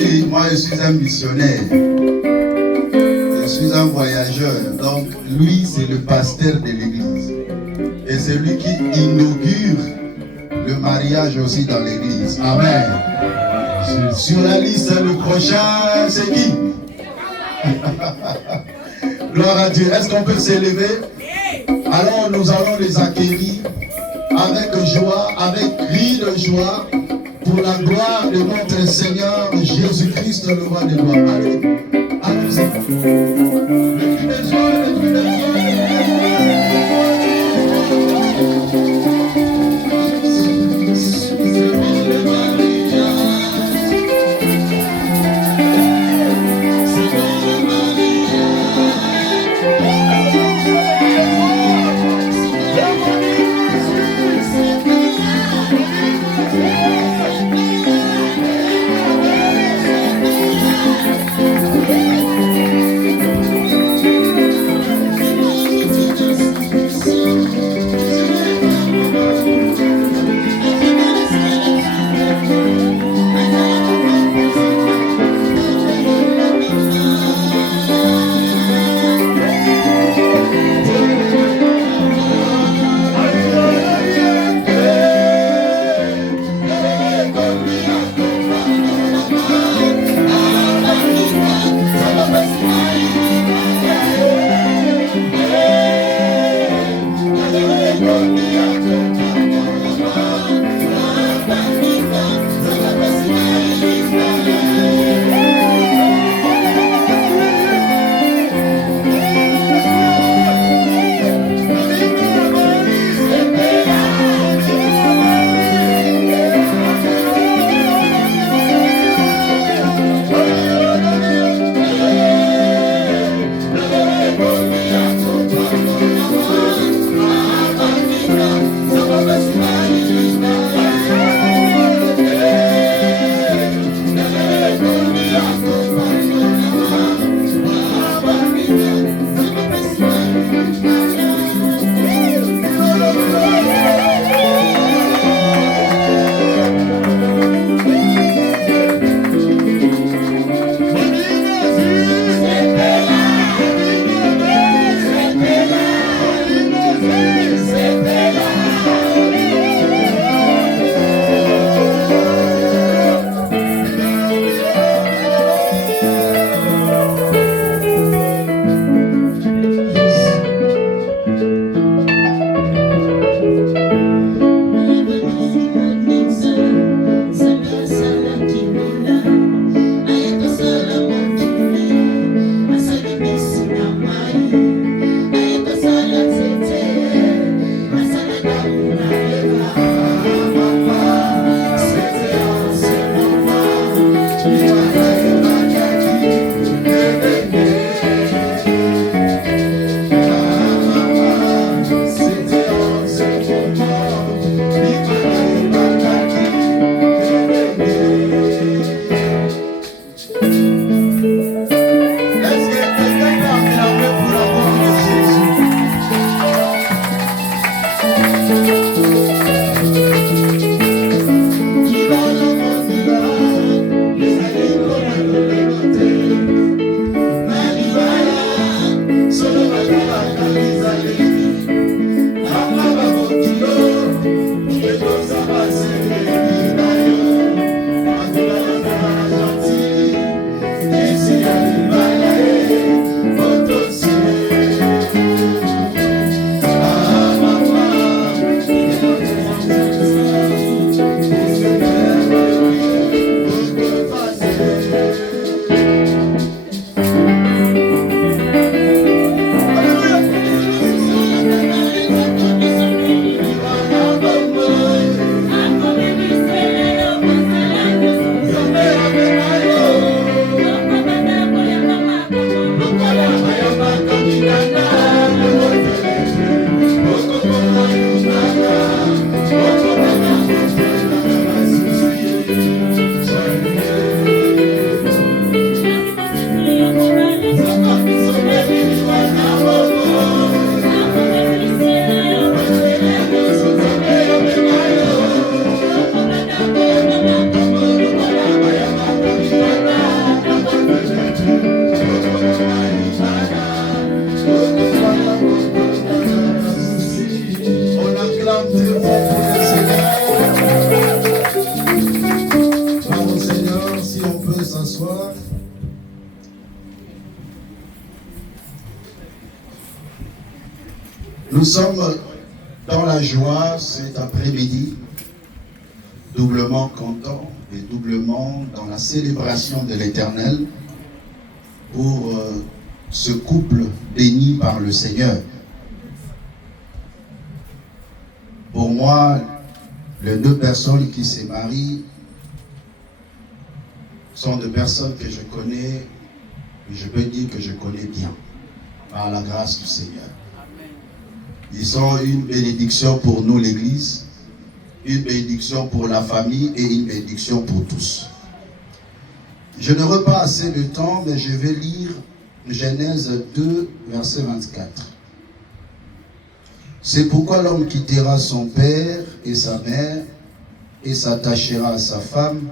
Et moi, je suis un missionnaire. Je suis un voyageur. Donc, lui, c'est le pasteur de l'église. Et c'est lui qui inaugure le mariage aussi dans l'église. Amen. Sur la liste, le prochain, c'est qui? Gloire à Dieu. Est-ce qu'on peut s'élever? Alors, nous allons les accueillir avec joie, avec cri de joie, pour la gloire de notre Seigneur Jésus-Christ, le roi des gloires. Allez, allons-y. Le cri de joie, le cri de joie. s'asseoir. Nous sommes dans la joie cet après-midi, doublement contents et doublement dans la célébration de l'Éternel pour ce couple béni par le Seigneur. Pour moi, les deux personnes qui se marient sont deux personnes que je connais, je peux dire que je connais bien, par la grâce du Seigneur. Ils sont une bénédiction pour nous, l'Église, une bénédiction pour la famille et une bénédiction pour tous. Je n'aurai pas assez de temps, mais je vais lire Genèse 2, verset 24. C'est pourquoi l'homme quittera son père et sa mère et s'attachera à sa femme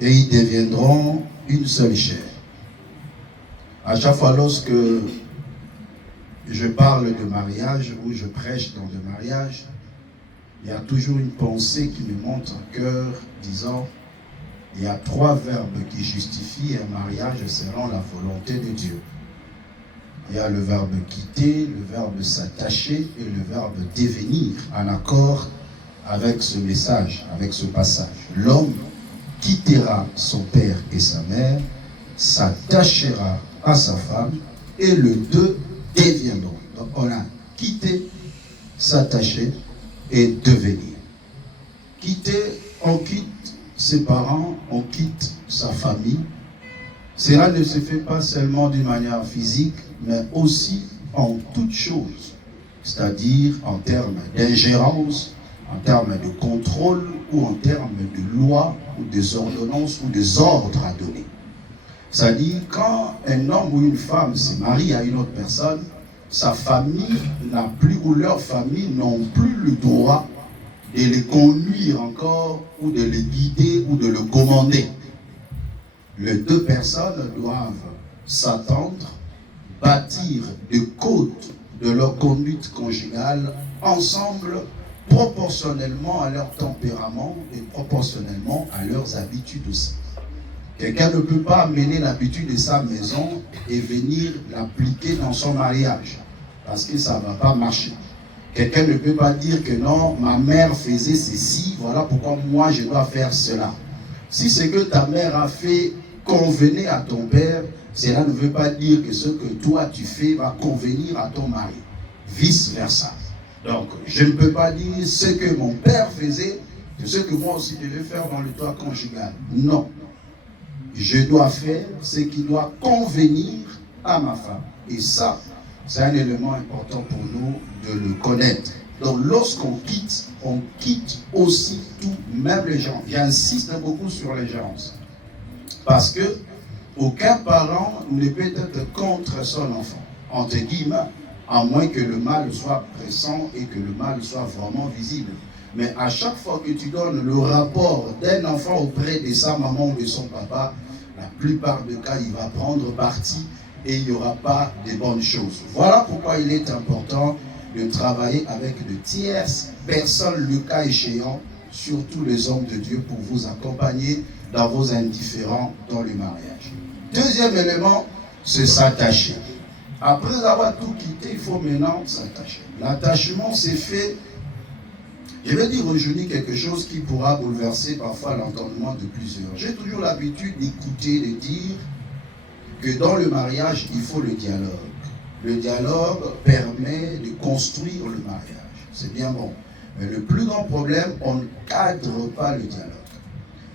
et ils deviendront une seule chair. À chaque fois lorsque je parle de mariage ou je prêche dans le mariage, il y a toujours une pensée qui me monte en cœur disant il y a 3 verbes qui justifient un mariage selon la volonté de Dieu. Il y a le verbe quitter, le verbe s'attacher et le verbe devenir en accord avec ce message, avec ce passage. L'homme quittera son père et sa mère, s'attachera à sa femme et les deux deviendront. Donc on a quitté, s'attacher et devenir. Quitter, on quitte ses parents, on quitte sa famille. Cela ne se fait pas seulement d'une manière physique, mais aussi en toutes choses, c'est-à-dire en termes d'ingérence, en termes de contrôle ou en termes de loi ou des ordonnances ou des ordres à donner. C'est-à-dire quand un homme ou une femme se marie à une autre personne, sa famille n'a plus ou leur famille n'ont plus le droit de les conduire encore ou de les guider ou de le commander. Les deux personnes doivent s'attendre, bâtir des codes de leur conduite conjugale ensemble, proportionnellement à leur tempérament et proportionnellement à leurs habitudes aussi. Quelqu'un ne peut pas amener l'habitude de sa maison et venir l'appliquer dans son mariage, parce que ça ne va pas marcher. Quelqu'un ne peut pas dire que non, ma mère faisait ceci, voilà pourquoi moi je dois faire cela. Si ce que ta mère a fait convenait à ton père, cela ne veut pas dire que ce que toi tu fais va convenir à ton mari. Vice versa. Donc, je ne peux pas dire ce que mon père faisait, que ce que moi aussi je devais faire dans le toit conjugal. Non. Je dois faire ce qui doit convenir à ma femme. Et ça, c'est un élément important pour nous de le connaître. Donc, lorsqu'on quitte aussi tout, même les gens. J'insiste beaucoup sur les gens. Parce que aucun parent ne peut être contre son enfant, entre guillemets, à moins que le mal soit pressant et que le mal soit vraiment visible. Mais à chaque fois que tu donnes le rapport d'un enfant auprès de sa maman ou de son papa, la plupart des cas, il va prendre parti et il n'y aura pas de bonnes choses. Voilà pourquoi il est important de travailler avec de tierces personnes, le cas échéant, surtout les hommes de Dieu, pour vous accompagner dans vos indifférents dans le mariage. Deuxième élément, c'est s'attacher. Après avoir tout quitté, il faut maintenant s'attacher. L'attachement s'est fait, je vais dire aujourd'hui quelque chose qui pourra bouleverser parfois l'entendement de plusieurs. J'ai toujours l'habitude d'écouter, de dire que dans le mariage, il faut le dialogue. Le dialogue permet de construire le mariage. C'est bien bon. Mais le plus grand problème, on ne cadre pas le dialogue.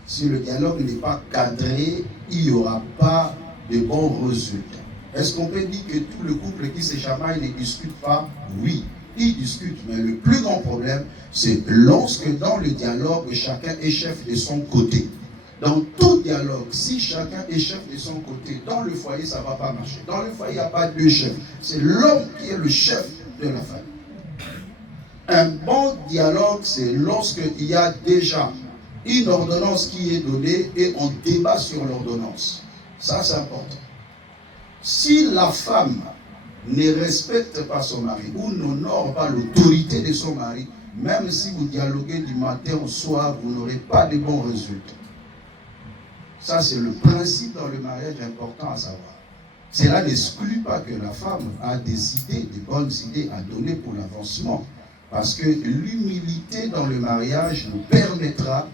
Si le dialogue n'est pas cadré, il n'y aura pas de bons résultats. Est-ce qu'on peut dire que tout le couple qui se chamaille ne discute pas? Oui, ils discutent, mais le plus grand problème, c'est lorsque dans le dialogue, chacun est chef de son côté. Dans tout dialogue, si chacun est chef de son côté, dans le foyer, ça ne va pas marcher. Dans le foyer, il n'y a pas de chef. C'est l'homme qui est le chef de la famille. Un bon dialogue, c'est lorsqu'il y a déjà une ordonnance qui est donnée et on débat sur l'ordonnance. Ça, c'est important. Si la femme ne respecte pas son mari ou n'honore pas l'autorité de son mari, même si vous dialoguez du matin au soir, vous n'aurez pas de bons résultats. Ça, c'est le principe dans le mariage important à savoir. Cela n'exclut pas que la femme a des idées, des bonnes idées à donner pour l'avancement. Parce que l'humilité dans le mariage nous permettra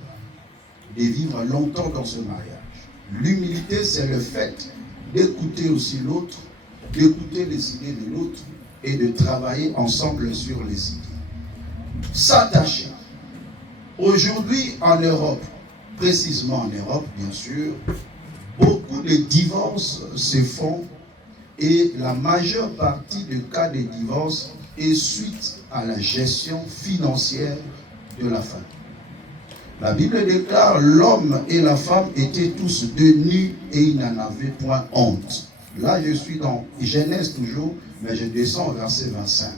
de vivre longtemps dans ce mariage. L'humilité, c'est le fait d'écouter aussi l'autre, d'écouter les idées de l'autre et de travailler ensemble sur les idées. S'attacher. Aujourd'hui, en Europe, précisément en Europe, bien sûr, beaucoup de divorces se font et la majeure partie des cas de divorce est suite à la gestion financière de la famille. La Bible déclare l'homme et la femme étaient tous deux nus et ils n'en avaient point honte. Là, je suis dans Genèse toujours, mais je descends au verset 25.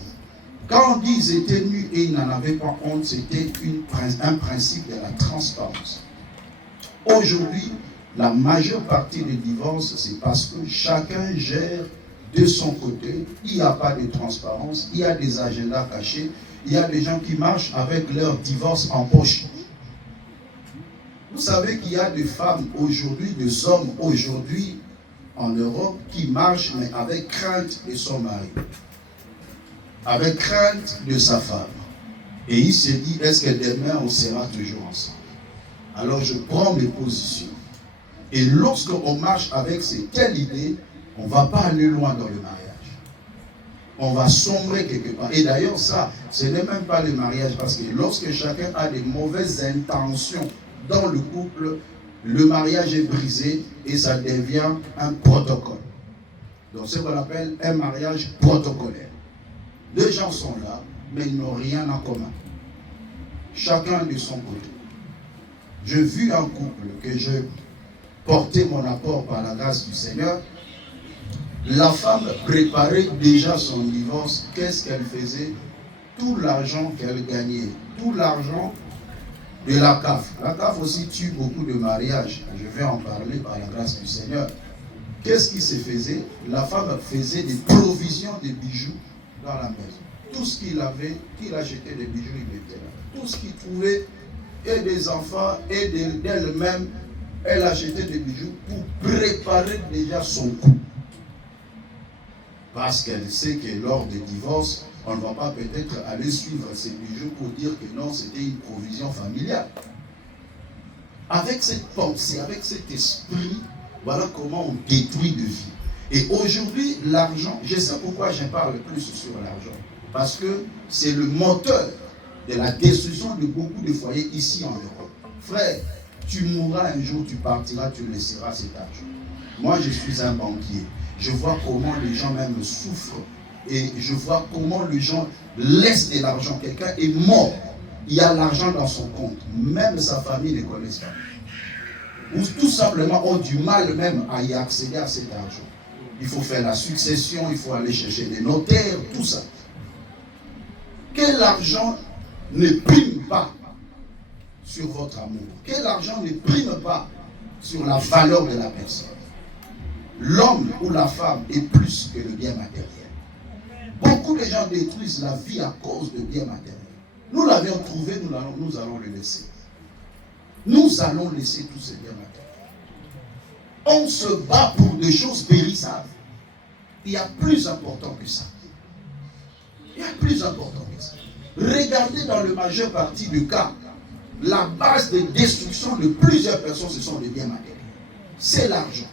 Quand on dit ils étaient nus et ils n'en avaient pas honte, c'était un principe de la transparence. Aujourd'hui, la majeure partie des divorces, c'est parce que chacun gère de son côté. Il n'y a pas de transparence, il y a des agendas cachés, il y a des gens qui marchent avec leur divorce en poche. Vous savez qu'il y a des femmes aujourd'hui, des hommes aujourd'hui en Europe qui marchent mais avec crainte de son mari, avec crainte de sa femme. Et il se dit, est-ce que demain on sera toujours ensemble? Alors je prends mes positions. Et lorsqu'on marche avec cette telle idée, on ne va pas aller loin dans le mariage. On va sombrer quelque part. Et d'ailleurs ça, ce n'est même pas le mariage, parce que lorsque chacun a des mauvaises intentions dans le couple, le mariage est brisé et ça devient un protocole. Donc c'est ce qu'on appelle un mariage protocolaire. Deux gens sont là, mais ils n'ont rien en commun. Chacun de son côté. J'ai vu un couple que je portais mon apport par la grâce du Seigneur. La femme préparait déjà son divorce. Qu'est-ce qu'elle faisait? Tout l'argent qu'elle gagnait, tout l'argent de la CAF. La CAF aussi tue beaucoup de mariages. Je vais en parler par la grâce du Seigneur. Qu'est-ce qui se faisait? La femme faisait des provisions de bijoux dans la maison. Tout ce qu'il avait, qu'il achetait des bijoux, il mettait là. Tout ce qu'il trouvait, et des enfants, et d'elle-même, elle achetait des bijoux pour préparer déjà son coup. Parce qu'elle sait que lors des divorces, on ne va pas peut-être aller suivre ces bijoux pour dire que non, c'était une provision familiale. Avec cette pensée, avec cet esprit, voilà comment on détruit de vie. Et aujourd'hui, l'argent, je sais pourquoi je parle plus sur l'argent. Parce que c'est le moteur de la destruction de beaucoup de foyers ici en Europe. Frère, tu mourras un jour, tu partiras, tu laisseras cet argent. Moi, je suis un banquier. Je vois comment les gens même souffrent. Et je vois comment les gens laissent de l'argent. Quelqu'un est mort. Il y a l'argent dans son compte. Même sa famille ne connaît pas. Ou tout simplement ont du mal même à y accéder à cet argent. Il faut faire la succession, il faut aller chercher des notaires, tout ça. Que l'argent ne prime pas sur votre amour. Que l'argent ne prime pas sur la valeur de la personne. L'homme ou la femme est plus que le bien matériel. Beaucoup de gens détruisent la vie à cause de biens matériels. Nous l'avions trouvé, nous allons le laisser. Nous allons laisser tous ces biens matériels. On se bat pour des choses périssables. Il y a plus important que ça. Il y a plus important que ça. Regardez dans la majeure partie du cas, la base de destruction de plusieurs personnes, ce sont les biens matériels. C'est l'argent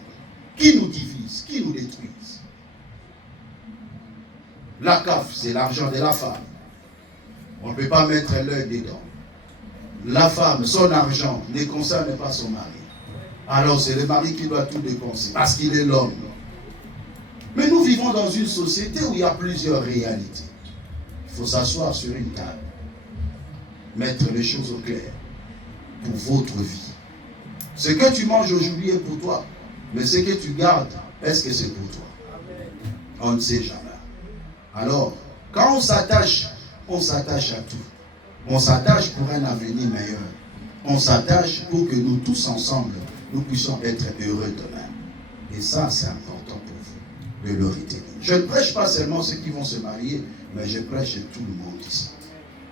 qui nous divise, qui nous détruit. La CAF, c'est l'argent de la femme. On ne peut pas mettre l'œil dedans. La femme, son argent ne concerne pas son mari. Alors c'est le mari qui doit tout dépenser, parce qu'il est l'homme. Mais nous vivons dans une société où il y a plusieurs réalités. Il faut s'asseoir sur une table, mettre les choses au clair pour votre vie. Ce que tu manges aujourd'hui est pour toi, mais ce que tu gardes, est-ce que c'est pour toi? On ne sait jamais. Alors, quand on s'attache à tout. On s'attache pour un avenir meilleur. On s'attache pour que nous tous ensemble, nous puissions être heureux demain. Et ça, c'est important pour vous, de le retenir. Je ne prêche pas seulement ceux qui vont se marier, mais je prêche tout le monde ici.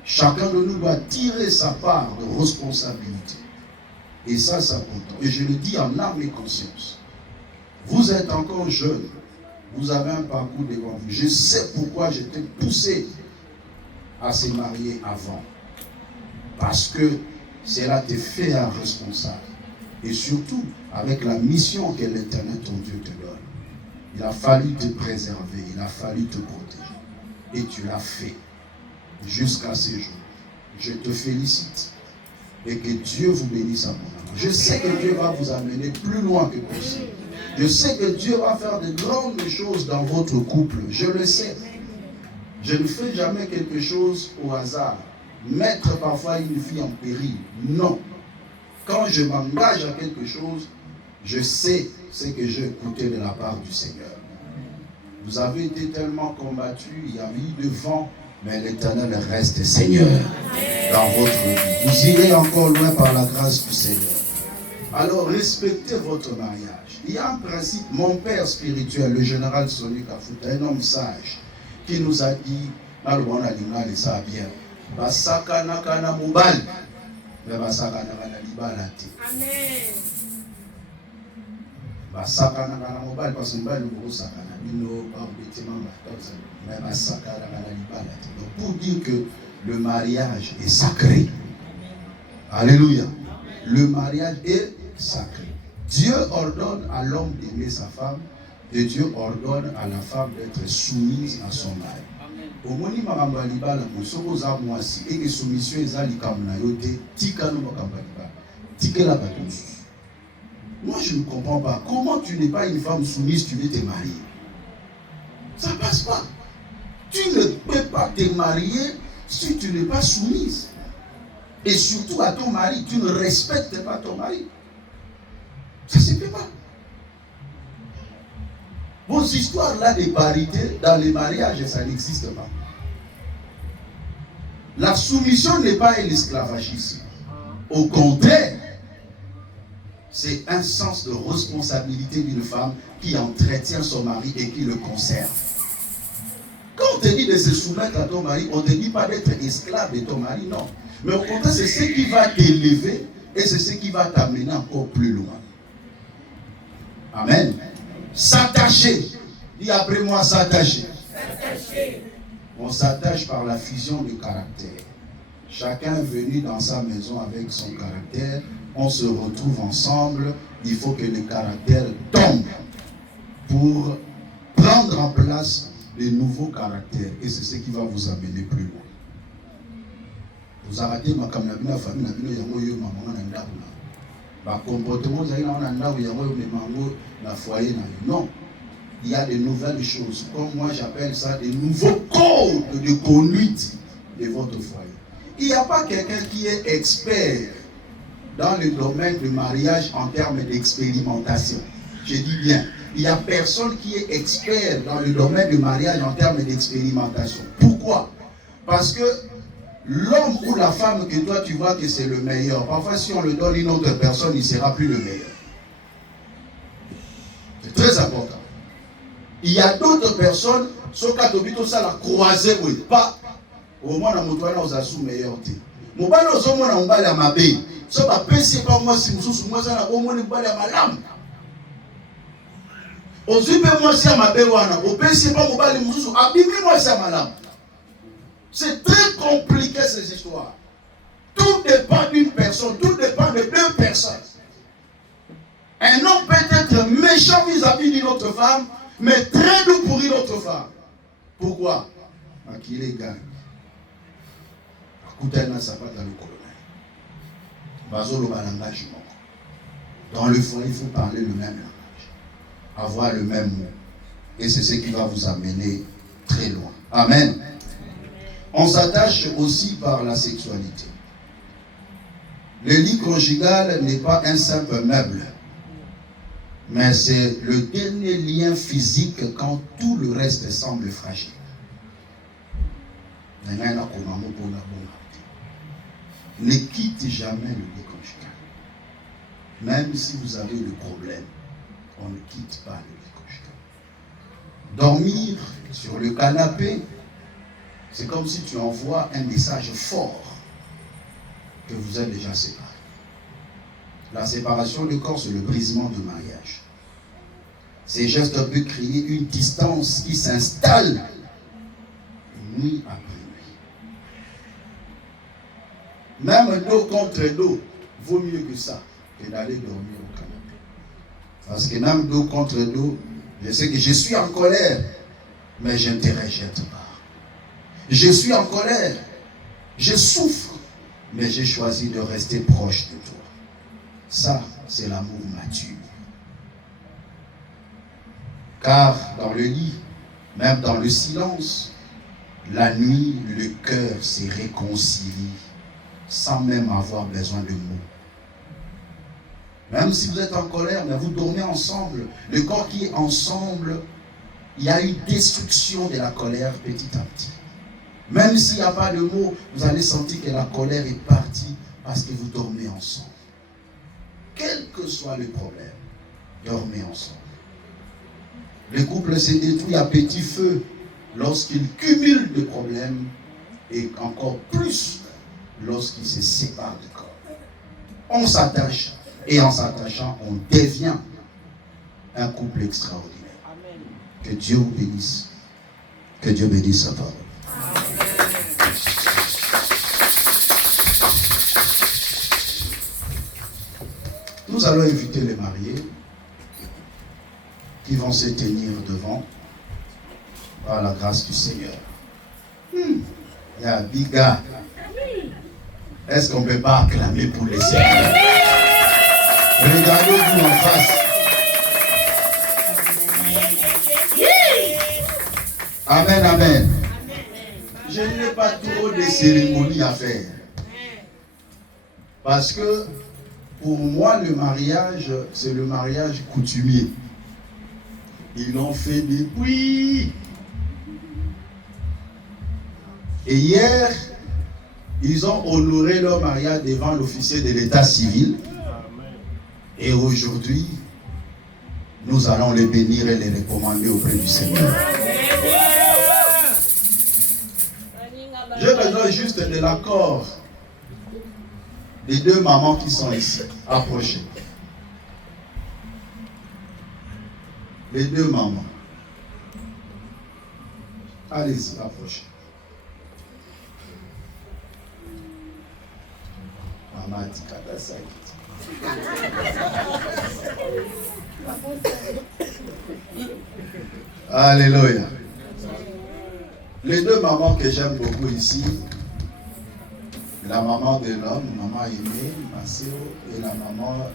Chacun de nous doit tirer sa part de responsabilité Et ça, c'est important. Et je le dis en âme et conscience. Vous êtes encore jeune. Vous avez un parcours devant vous. Je sais pourquoi j'étais poussé à se marier avant. Parce que cela te fait un responsable. Et surtout, avec la mission que l'Éternel, ton Dieu, te donne. Il a fallu te préserver. Il a fallu te protéger. Et tu l'as fait. Jusqu'à ce jour. Je te félicite. Et que Dieu vous bénisse abondamment. Je sais que Dieu va vous amener plus loin que possible. Je sais que Dieu va faire de grandes choses dans votre couple. Je le sais. Je ne fais jamais quelque chose au hasard. Mettre parfois une fille en péril. Non. Quand je m'engage à quelque chose, je sais ce que j'ai écouté de la part du Seigneur. Vous avez été tellement combattus, il y a eu de vent, mais l'Éternel reste Seigneur dans votre vie. Vous irez encore loin par la grâce du Seigneur. Alors respectez votre mariage. Il y a un principe, mon père spirituel, le général Sonny Kafuta, un homme sage, qui nous a dit, dans le bon animal, et ça bien, basaka nakana mubali, mais basaka nakana libalati. Amen. Basaka nakana mubali, parce que mubali nous sakana, bino, mais basaka nakana libalati. Donc pour dire que le mariage est sacré. Alléluia. Le mariage est sacré. Dieu ordonne à l'homme d'aimer sa femme et Dieu ordonne à la femme d'être soumise à son mari. Omoni makambo ya libala mosoko oza mwasi eke soumission eza likambo na yo te tika no makambo ya libala tikela bato mosusu. Moi je ne comprends pas comment tu n'es pas une femme soumise, tu veux te marier. Ça passe pas. Tu ne peux pas te marier si tu n'es pas soumise. Et surtout à ton mari, tu ne respectes pas ton mari. Ça ne se fait pas. Vos histoires là de parité dans les mariages, ça n'existe pas. La soumission n'est pas l'esclavagisme. Au contraire, c'est un sens de responsabilité d'une femme qui entretient son mari et qui le conserve. Quand on te dit de se soumettre à ton mari, on ne te dit pas d'être esclave de ton mari, non. Mais au contraire, c'est ce qui va t'élever et c'est ce qui va t'amener encore plus loin. Amen. S'attacher. Dis après moi, s'attacher. On s'attache par la fusion de caractère. Chacun est venu dans sa maison avec son caractère. On se retrouve ensemble. Il faut que le caractère tombe pour prendre en place de nouveaux caractères. Et c'est ce qui va vous amener plus loin. Vous arrêtez ma famille, non, il y a de nouvelles choses. Comme moi j'appelle ça des nouveaux codes de conduite de votre foyer. Il n'y a pas quelqu'un qui est expert dans le domaine du mariage en termes d'expérimentation. Je dis bien, il n'y a personne qui est expert dans le domaine du mariage en termes d'expérimentation. Pourquoi? Parce que l'homme ou la femme que toi tu vois que c'est le meilleur, parfois si on le donne à une autre personne, il ne sera plus le meilleur. C'est très important. Il y a d'autres personnes, ce que ça la croisé, pas au moins dans mon toit, on a sous meilleur. Mon bal aux hommes, on a ma baie. Ce n'est pas pas moi si moi, ça au moins une balle à ma lame. Aux yeux, moi, c'est ma baie, au PC, pas mon bal, abîmez-moi, c'est ma lame. C'est très compliqué ces histoires. Tout dépend d'une personne, tout dépend de deux personnes. Un homme peut être méchant vis-à-vis d'une autre femme, mais très doux pour une autre femme. Pourquoi? Parce qu'il est gang. Dans le foyer, il faut parler le même langage, avoir le même mot. Et c'est ce qui va vous amener très loin. Amen. On s'attache aussi par la sexualité. Le lit conjugal n'est pas un simple meuble, mais c'est le dernier lien physique quand tout le reste semble fragile. Ne quitte jamais le lit conjugal. Même si vous avez le problème, on ne quitte pas le lit conjugal. Dormir sur le canapé, c'est comme si tu envoies un message fort que vous êtes déjà séparés. La séparation du corps, c'est le brisement du mariage. Ces gestes peuvent créer une distance qui s'installe nuit après nuit. Même dos contre dos, vaut mieux que ça que d'aller dormir au canapé. Parce que même dos contre dos, je sais que je suis en colère, mais je ne te rejette pas. Je suis en colère, je souffre, mais j'ai choisi de rester proche de toi. Ça, c'est l'amour mature. Car dans le lit, même dans le silence, la nuit, le cœur se réconcilie sans même avoir besoin de mots. Même si vous êtes en colère, mais vous dormez ensemble. Le corps qui est ensemble, il y a une destruction de la colère petit à petit. Même s'il n'y a pas de mots, vous allez sentir que la colère est partie parce que vous dormez ensemble. Quel que soit le problème, dormez ensemble. Le couple se détruit à petit feu lorsqu'il cumule des problèmes et encore plus lorsqu'il se sépare du corps. On s'attache et en s'attachant, on devient un couple extraordinaire. Amen. Que Dieu vous bénisse. Que Dieu bénisse sa parole. Nous allons inviter les mariés qui vont se tenir devant par la grâce du Seigneur. Il y a Biga. Est-ce qu'on ne peut pas acclamer pour les Seigneurs? Regardez-vous en face. Amen, amen. Je n'ai pas trop de cérémonies à faire. Parce que pour moi, le mariage, c'est le mariage coutumier. Ils l'ont fait depuis. Et hier, ils ont honoré leur mariage devant l'officier de l'état civil. Et aujourd'hui, nous allons les bénir et les recommander auprès du Seigneur. J'ai besoin juste de l'accord des deux mamans qui sont ici. Approchez. Les deux mamans. Allez-y, approchez. Maman dit Alléluia. Les deux mamans que j'aime beaucoup ici, la maman de l'homme, maman Aimée, Maceo, et la maman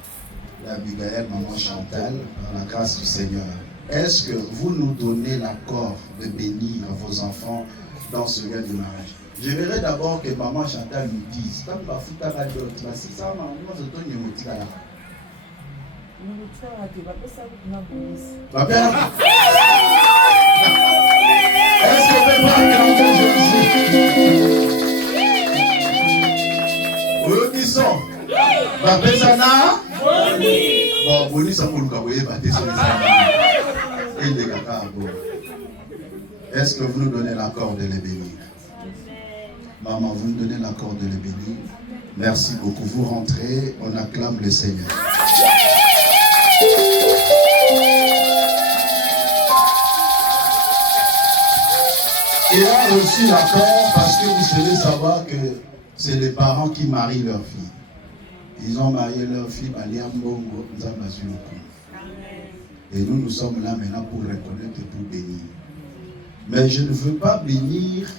d'Abigaël, maman Chantal, par la grâce du Seigneur. Est-ce que vous nous donnez l'accord de bénir vos enfants dans ce lien de mariage? J'aimerais d'abord que maman Chantal nous dise, est-ce qu'on peut pas acclamer Jésus? Vous disons, est-ce que vous nous donnez l'accord de les bénir? Maman, vous nous donnez l'accord de les bénir. Merci beaucoup. Vous rentrez, on acclame le Seigneur. Il a reçu l'accord parce que vous savez savoir que c'est les parents qui marient leur fille. Ils ont marié leur fille, et nous sommes là maintenant pour reconnaître et pour bénir. Mais je ne veux pas bénir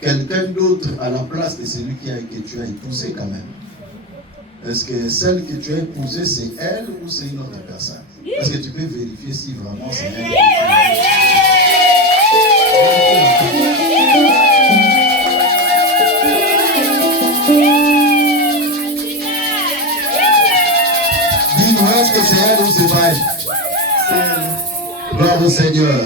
quelqu'un d'autre à la place de celui que tu as épousé quand même. Est-ce que celle que tu as épousée, c'est elle ou c'est une autre personne? Est-ce que tu peux vérifier si vraiment c'est elle? Dis-nous, est-ce que c'est elle ou c'est pas elle? C'est elle. Gloire au Seigneur.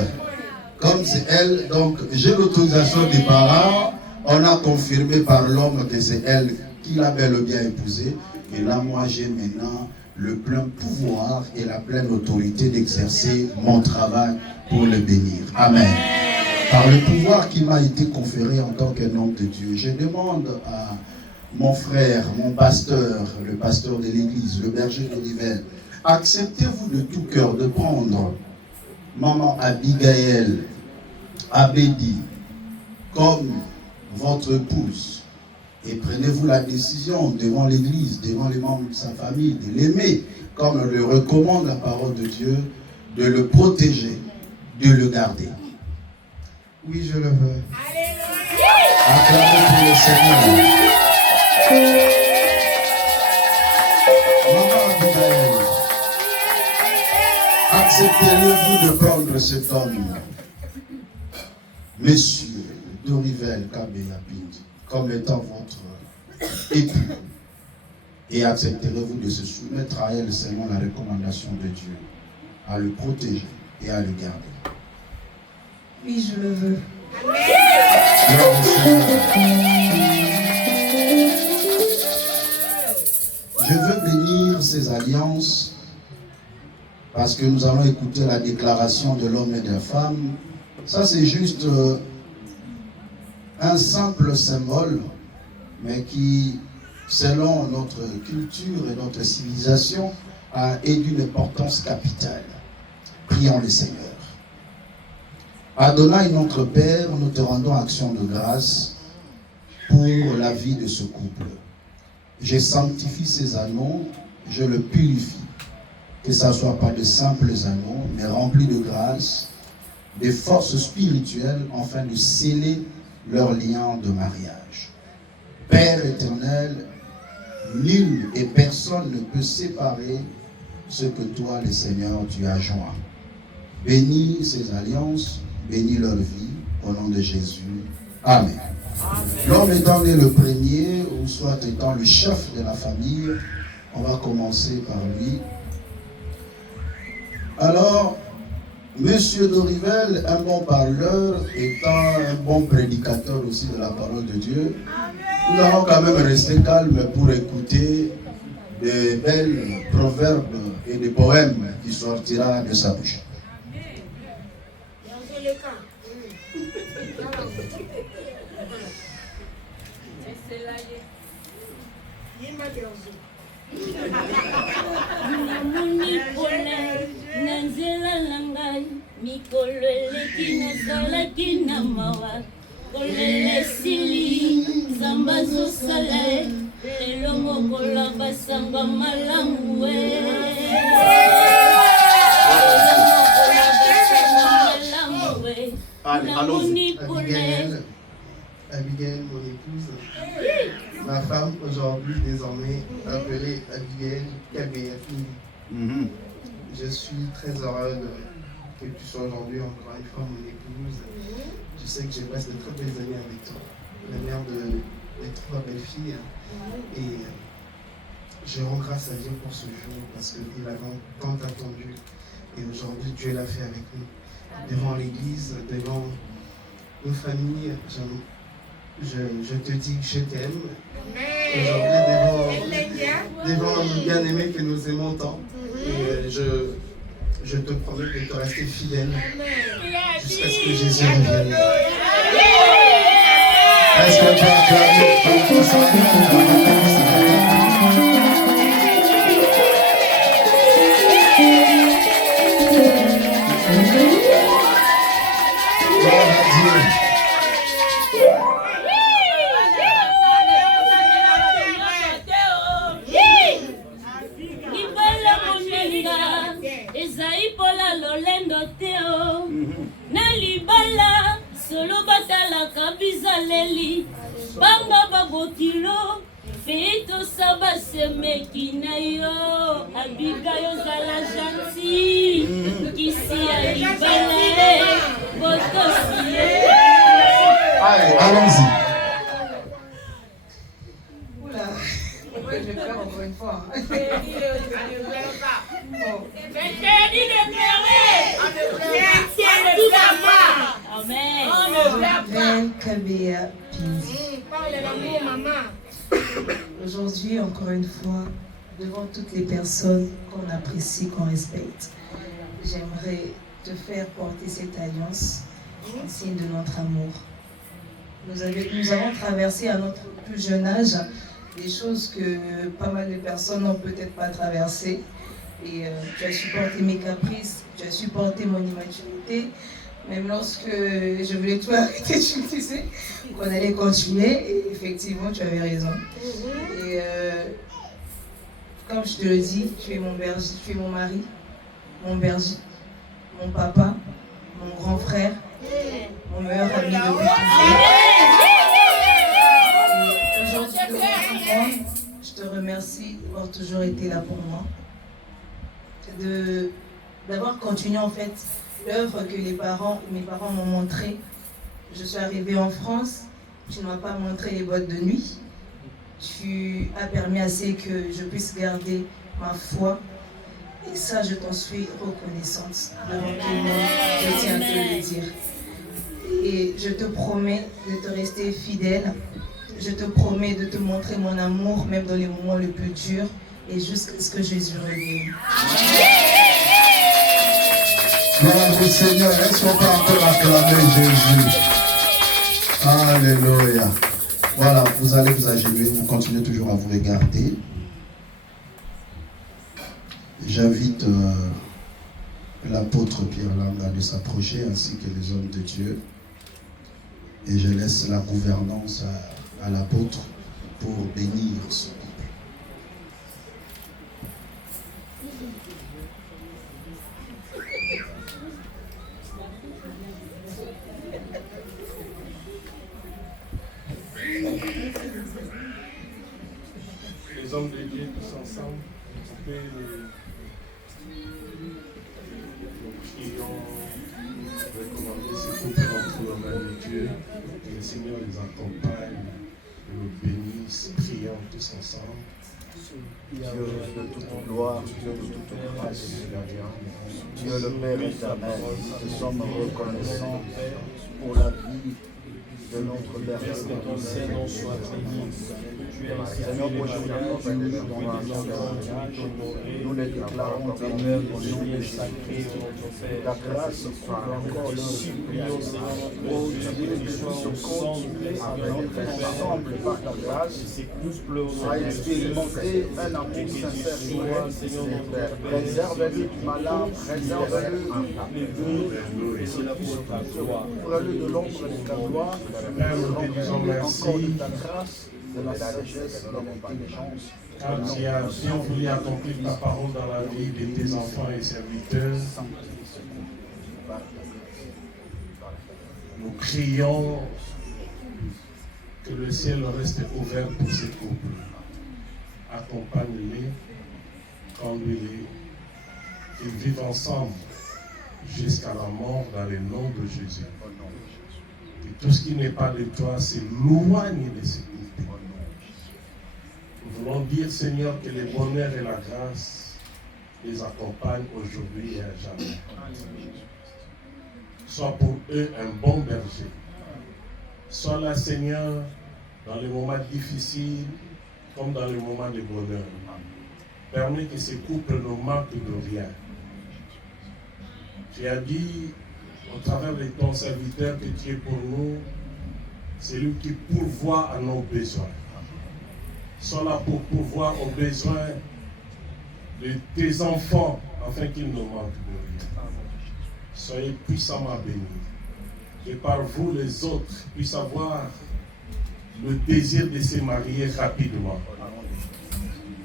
Comme c'est elle, donc j'ai l'autorisation des parents. On a confirmé par l'homme que c'est elle qui l'a bel et bien épousée. Et là, moi, j'ai maintenant le plein pouvoir et la pleine autorité d'exercer mon travail pour le bénir. Amen. Par le pouvoir qui m'a été conféré en tant qu'un homme de Dieu, je demande mon frère, mon pasteur, le pasteur de l'église, le berger d'Olivet, acceptez-vous de tout cœur de prendre maman Abigail Abedi comme votre épouse et prenez-vous la décision devant l'église, devant les membres de sa famille, de l'aimer comme le recommande la parole de Dieu, de le protéger, de le garder. Oui, je le veux. Acclamez pour le Seigneur. Maman Abigail, acceptez-le vous de prendre cet homme, Monsieur Dorivel Kabeyapindi, comme étant votre époux. Et accepterez-vous de se soumettre à elle selon la recommandation de Dieu, à le protéger et à le garder. Oui, je le veux. Je veux bénir ces alliances parce que nous allons écouter la déclaration de l'homme et de la femme. Ça, c'est juste un simple symbole, mais qui, selon notre culture et notre civilisation, est d'une importance capitale. Prions le Seigneur. Adonai, notre Père, nous te rendons action de grâce pour la vie de ce couple. Je sanctifie ces anneaux, je le purifie. Que ça ne soit pas de simples anneaux, mais remplis de grâce, de forces spirituelles, afin de sceller leur lien de mariage. Père éternel, nul et personne ne peut séparer ce que toi, le Seigneur, tu as joint. Bénis ces alliances, bénis leur vie, au nom de Jésus. Amen. L'homme étant né le premier, ou soit étant le chef de la famille, on va commencer par lui. Alors, Monsieur Dorivel, un bon parleur, étant un bon prédicateur aussi de la parole de Dieu, nous allons quand même rester calmes pour écouter des belles proverbes et des poèmes qui sortiront de sa bouche. Allez, allons-y. Abigail, mon épouse, ma femme aujourd'hui, désormais appelée Abigail Kabeyapindi. Je suis très heureux que tu sois aujourd'hui encore une fois mon épouse. Je sais que j'ai passé de très belles années avec toi, la mère de trois belles filles. Et je rends grâce à Dieu pour ce jour parce qu'il a tant attendu. Et aujourd'hui, Dieu l'a fait avec nous. Devant l'église, devant nos familles, je te dis que je t'aime. Aujourd'hui, devant nos bien-aimés que nous aimons tant. Et je te promets de te rester fidèle jusqu'à ce que Jésus revienne. Est-ce qu'on peut acclamer pour ça? Banga babokilo Feito saba semekina yo Abigail zala gentil Kisi alibale Botosi. Allez, allons-y. Oula, je vais faire encore une fois. Amen. Aujourd'hui, encore une fois, devant toutes les personnes qu'on apprécie, qu'on respecte, j'aimerais te faire porter cette alliance en signe de notre amour. Nous avons traversé à notre plus jeune âge des choses que pas mal de personnes n'ont peut-être pas traversées. Et tu as supporté mes caprices, tu as supporté mon immaturité. Même lorsque je voulais tout arrêter, tu me disais qu'on allait continuer. Et effectivement, tu avais raison. Et comme je te le dis, tu es mon berger, tu es mon mari, mon berger, mon papa, mon grand frère, mon meilleur ami depuis toujours. Aujourd'hui, je te remercie d'avoir toujours été là pour moi, d'avoir continué en fait l'œuvre que mes parents m'ont montrée. Je suis arrivée en France, tu ne m'as pas montré les boîtes de nuit. Tu as permis assez que je puisse garder ma foi. Et ça, je t'en suis reconnaissante devant tout le monde. Je tiens à te le dire. Et je te promets de te rester fidèle. Je te promets de te montrer mon amour, même dans les moments les plus durs, et jusqu'à ce que Jésus revienne. Gloire au Seigneur. Est-ce qu'on peut encore acclamer Jésus? Alléluia. Voilà, vous allez vous agenouiller, vous continuez toujours à vous regarder. J'invite l'apôtre Pierre Langa de s'approcher ainsi que les hommes de Dieu. Et je laisse la gouvernance à l'apôtre pour bénir ce peuple. Les hommes de Dieu tous ensemble, nous prions, recommander ce couple entre les mains de Dieu, que le Seigneur les accompagne, nous bénisse, prions tous ensemble. Dieu de toute gloire, Dieu de toute grâce, Dieu le Père éternel, nous te sommes reconnaissants pour la vie de notre berger. Seigneur, aujourd'hui, nous les déclarons bénis au nom de Jésus. Ta grâce soit encore le supplions, oh Dieu, que nous puissions continuer ensemble par ta grâce à expérimenter un amour sincère pour toi, Père. Préserve-le du malin, préserve-le couvre-le de l'ombre de ta gloire. Remplis-le encore de ta grâce, de la sagesse, de l'intelligence. Car tu as bien voulu accomplir ta parole dans la vie de tes enfants et serviteurs. Nous crions que le ciel reste ouvert pour ces couples. Accompagne-les, conduis-les, qu'ils vivent ensemble jusqu'à la mort dans le nom de Jésus. Et tout ce qui n'est pas de toi s'éloigne de ces couples. Nous voulons dire, Seigneur, que le bonheur et la grâce les accompagnent aujourd'hui et à jamais. Sois pour eux un bon berger. Sois là, Seigneur, dans les moments difficiles comme dans les moments de bonheur. Permets que ces couples ne manquent de rien. Tu as dit, au travers de ton serviteur, que tu es pour nous, c'est lui qui pourvoit à nos besoins. Sois là pour pourvoir aux besoins de tes enfants, afin qu'ils ne manquent de rien. Soyez puissamment bénis. Que par vous, les autres, puissent avoir le désir de se marier rapidement.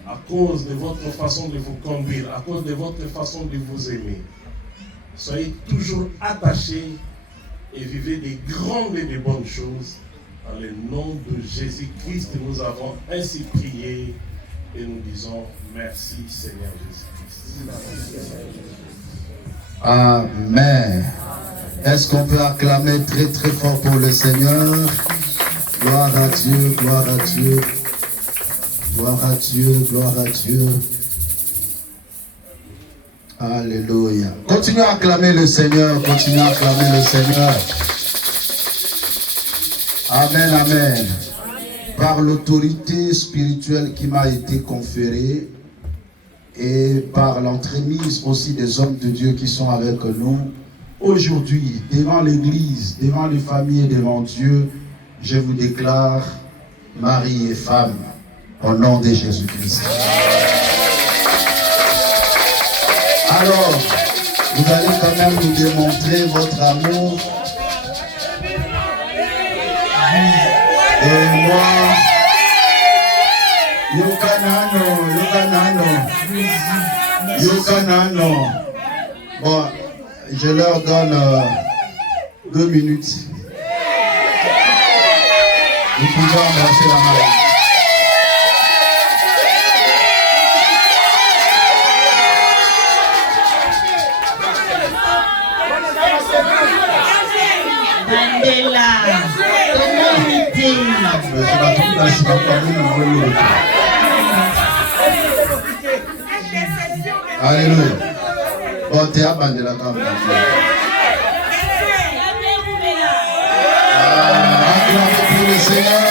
À cause de votre façon de vous conduire, à cause de votre façon de vous aimer. Soyez toujours attachés et vivez des grandes et des bonnes choses. Dans le nom de Jésus-Christ, nous avons ainsi prié et nous disons merci Seigneur Jésus-Christ. Amen. Est-ce qu'on peut acclamer très très fort pour le Seigneur? Gloire à Dieu, gloire à Dieu. Gloire à Dieu, gloire à Dieu. Alléluia. Continuez à acclamer le Seigneur, continuez à acclamer le Seigneur. Amen, amen. Par l'autorité spirituelle qui m'a été conférée et par l'entremise aussi des hommes de Dieu qui sont avec nous, aujourd'hui, devant l'Église, devant les familles et devant Dieu, je vous déclare mari et femme. Au nom de Jésus-Christ. Alors, vous allez quand même nous démontrer votre amour. Et moi, Yukanano. Bon, je leur donne 2 minutes. Vous pouvez embrasser la main. Mandela, Alléluia. Bon, t'es à Mandela quand même. Acclamez pour le Seigneur.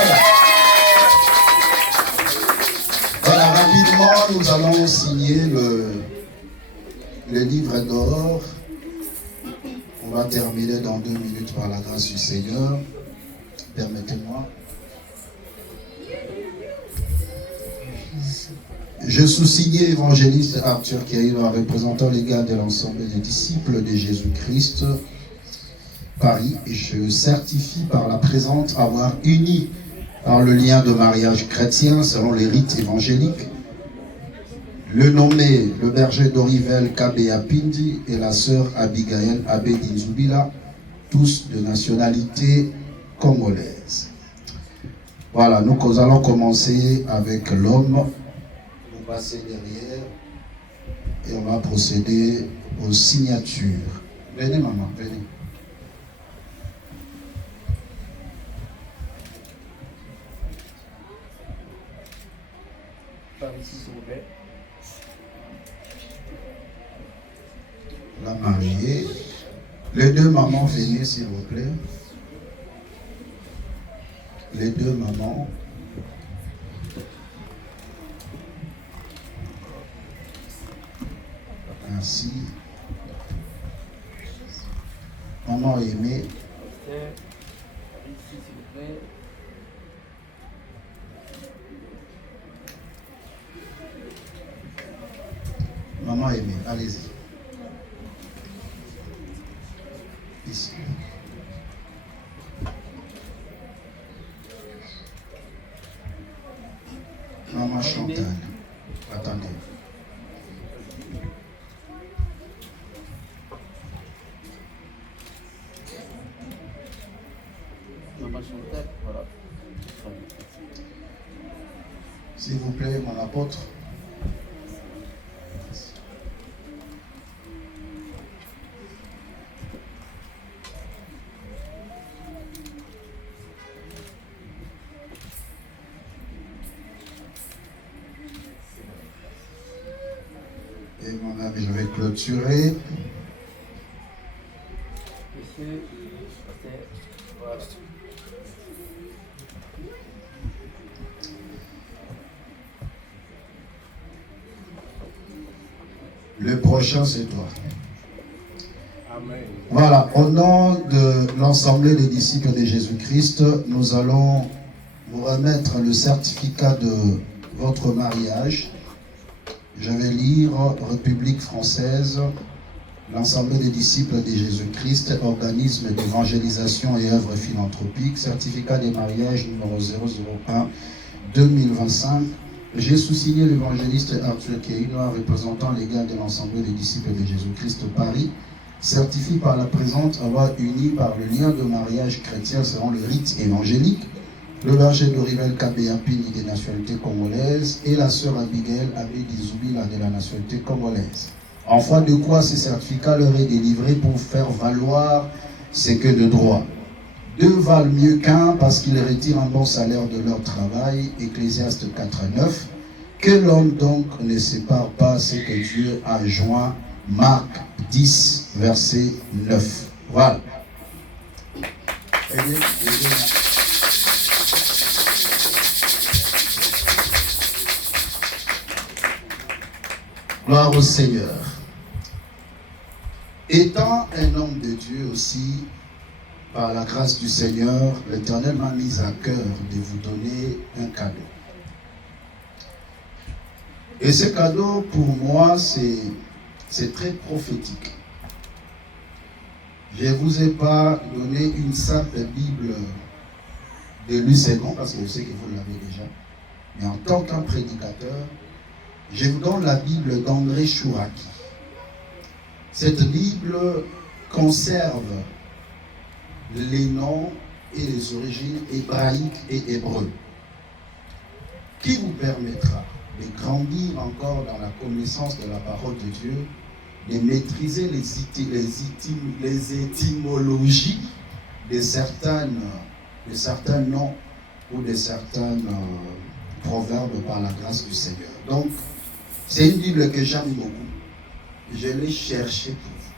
Voilà, rapidement, nous allons signer le livre d'or. On va terminer dans 2 minutes par la grâce du Seigneur. Permettez-moi. Je suis signé évangéliste Arthur Keïno, représentant légal de l'ensemble des disciples de Jésus-Christ, Paris. Et je certifie par la présente avoir uni par le lien de mariage chrétien selon les rites évangéliques le nommé le berger d'Orivel Kabea Pindi et la sœur Abigail Abedi Nzubila, tous de nationalité congolaise. Voilà, nous allons commencer avec l'homme. Vous passez derrière et on va procéder aux signatures. Venez maman, venez. Par ici, s'il vous plaît. La mariée. Les 2 mamans, venez s'il vous plaît. Les 2 mamans. Merci. Maman aimée. Ici, s'il vous plaît. Maman aimée, allez-y. Ici. Maman Chantal. Attendez. Maman Chantal, voilà. S'il vous plaît, mon apôtre. Et mon ami, je vais clôturer. Monsieur, voilà. Le prochain, c'est toi. Amen. Voilà, au nom de l'Assemblée des disciples de Jésus-Christ, nous allons vous remettre le certificat de votre mariage. Je vais lire République française, l'Assemblée des disciples de Jésus-Christ, organisme d'évangélisation et œuvres philanthropiques, certificat des mariages numéro 001-2025. J'ai sous-signé l'évangéliste Arthur Keïno, représentant légal de l'Assemblée des disciples de Jésus-Christ Paris, certifie par la présente avoir uni par le lien de mariage chrétien selon le rite évangélique, le berger d'Orivel Kabea Pini des nationalités congolaises et la sœur Abigail Abedi Nzubila de la nationalité congolaise. En foi de quoi ce certificat leur est délivré pour faire valoir ce que de droit. 2 valent mieux qu'un parce qu'ils retirent un bon salaire de leur travail. Ecclésiaste 4:9. Que l'homme donc ne sépare pas ce que Dieu a joint. Marc 10, verset 9. Voilà. Gloire au Seigneur. Étant un homme de Dieu aussi, par la grâce du Seigneur, l'Éternel m'a mis à cœur de vous donner un cadeau. Et ce cadeau, pour moi, c'est très prophétique. Je ne vous ai pas donné une simple Bible de Louis II, parce que je sais que vous l'avez déjà. Mais en tant qu'un prédicateur, je vous donne la Bible d'André Chouraki. Cette Bible conserve les noms et les origines hébraïques et hébreux, qui vous permettra de grandir encore dans la connaissance de la parole de Dieu, de maîtriser les étymologies de certains noms ou de certains proverbes par la grâce du Seigneur. Donc, c'est une Bible que j'aime beaucoup. Je l'ai cherchée pour vous.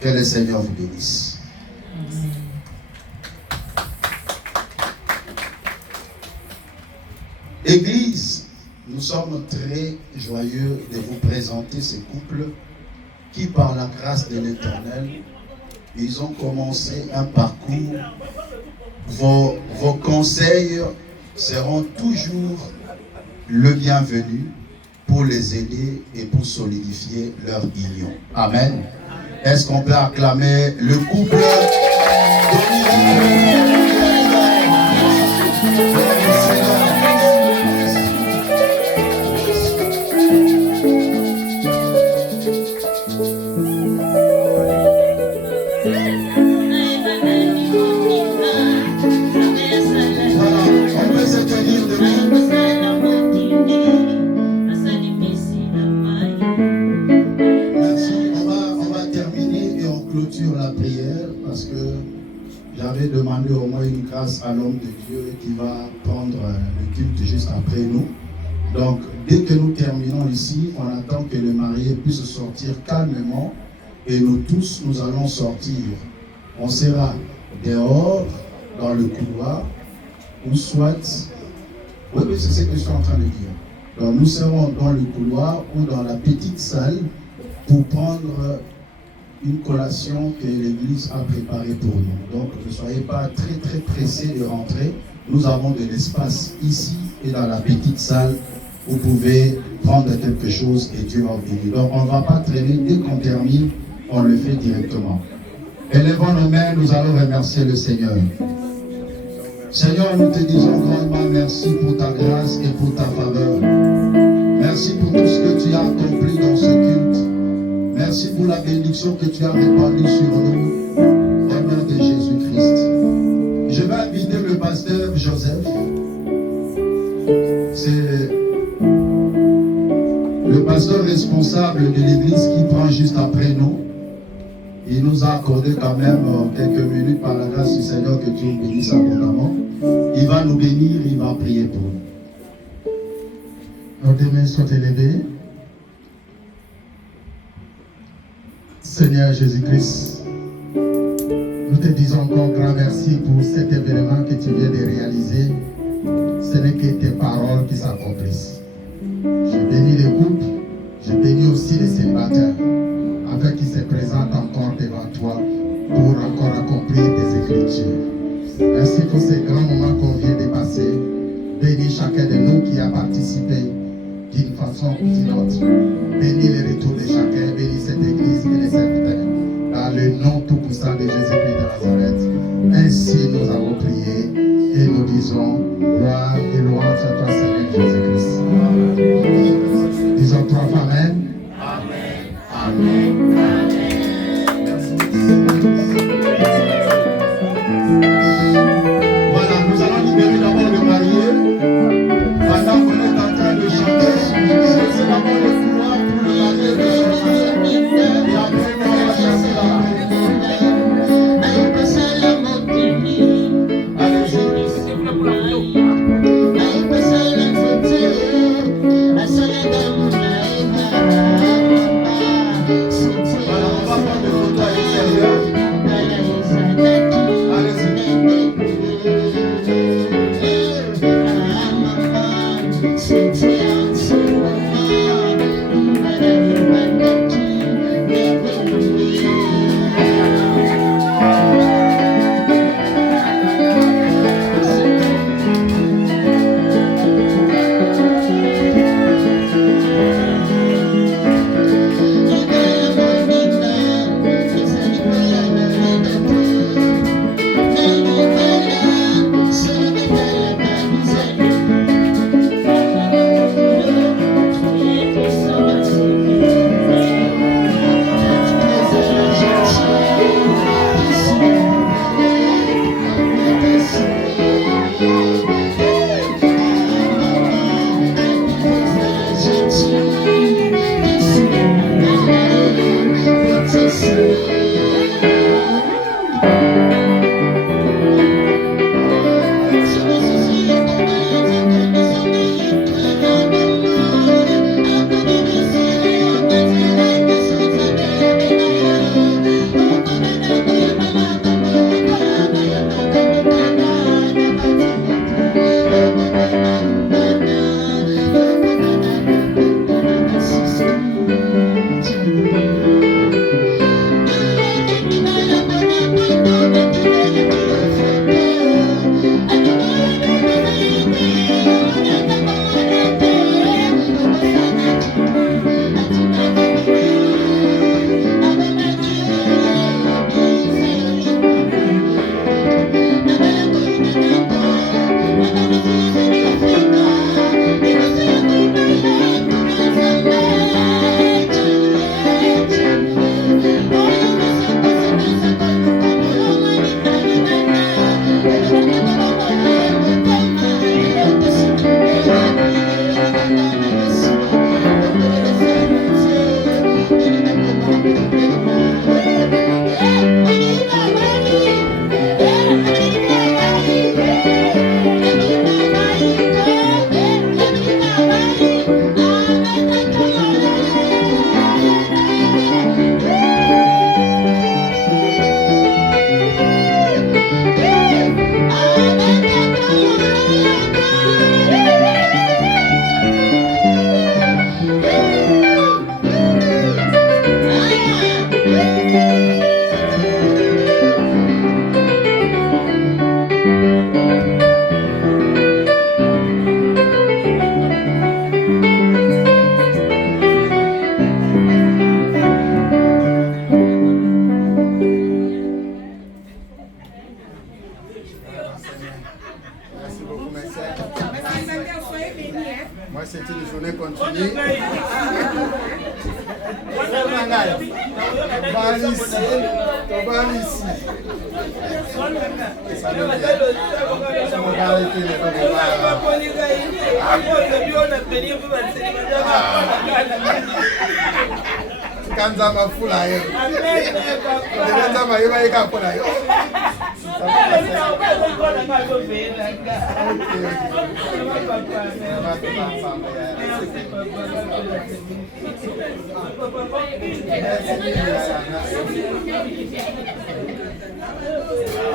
Que le Seigneur vous bénisse. Église, nous sommes très joyeux de vous présenter ce couple qui, par la grâce de l'Éternel, ils ont commencé un parcours. Vos conseils seront toujours le bienvenu pour les aider et pour solidifier leur union. Amen. Est-ce qu'on peut acclamer le couple j'avais demandé au moins une grâce à l'homme de Dieu qui va prendre le culte juste après nous. Donc, dès que nous terminons ici, on attend que le marié puisse sortir calmement et nous tous, nous allons sortir. On sera dehors, dans le couloir, ou soit... Oui, c'est ce que je suis en train de dire. Donc, nous serons dans le couloir ou dans la petite salle pour prendre une collation que l'Église a préparée pour nous. Donc, ne soyez pas très pressés de rentrer. Nous avons de l'espace ici et dans la petite salle. Vous pouvez prendre quelque chose et Dieu va vous bénir. Donc, on ne va pas traîner. Dès qu'on termine, on le fait directement. Élevons nos mains, nous allons remercier le Seigneur. Seigneur, nous te disons grandement merci pour ta grâce et pour ta faveur. Merci pour tout ce que tu as accompli dans ce culte. Merci pour la bénédiction que tu as répandue sur nous, au nom de Jésus-Christ. Je vais inviter le pasteur Joseph. C'est le pasteur responsable de l'église qui prend juste après nous. Il nous a accordé quand même quelques minutes par la grâce du Seigneur, que Dieu bénisse abondamment. Il va nous bénir, il va prier pour nous. Nos deux mains sont élevées. Seigneur Jésus-Christ, nous te disons encore grand merci pour cet événement que tu viens de réaliser. Ce n'est que tes paroles qui s'accomplissent. Je bénis les couples, je bénis aussi les célibataires, afin qu'ils se présentent encore devant toi pour encore accomplir tes écritures. Merci pour ces grands moments qu'on vient de passer. Bénis chacun de nous qui a participé d'une façon ou d'une autre. Bénis le retour de chacun, bénis cette église et les serviteurs. Dans le nom tout-puissant de Jésus-Christ de Nazareth. Ainsi nous avons prié et nous disons gloire et louange à toi, Seigneur Jésus-Christ. Disons trois fois Amen. Amen. Amen. Voilà, nous allons libérer d'abord le marié. Pendant qu'on est en train de chanter, c'est d'abord le couloir pour le marié de chanter. Et après, on va chanter la paix. Allez-y.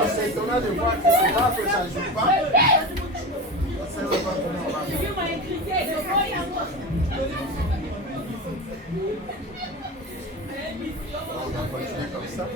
C'est étonnant de voir que c'est pas que ça joue pas. On va continuer comme ça.